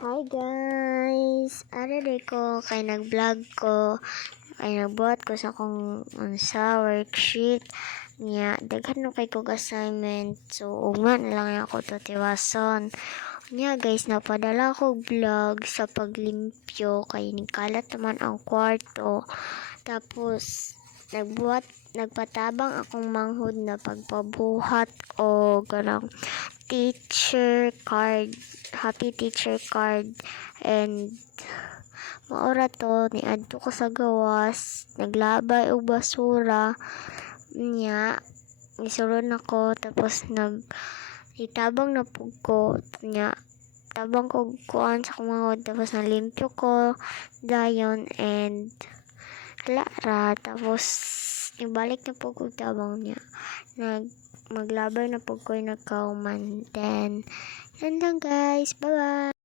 Hi guys! Ara ko kay nag-vlog ko kay nagbuhat ko sa akong sa worksheet niya daghan no kay kog assignment, so ugma na lang ako to tiwason niya guys. Napadala ko vlog sa paglimpyo kay nikalat naman ang kwarto, tapos nagpatabang akong manghud na pagpabuhat o ganang teacher card, happy teacher card, and maura to ni adto ko sa gawas, naglabay og basura niya, nisulod nako, tapos itabang na pug ko niya, tabang ko kuan sa kumangod, tapos nalimpyo ko dayon, and lara, tapos ibalik na pug og tabang niya, maglabay na pug ko nagkauman. Then yan lang guys, bye bye.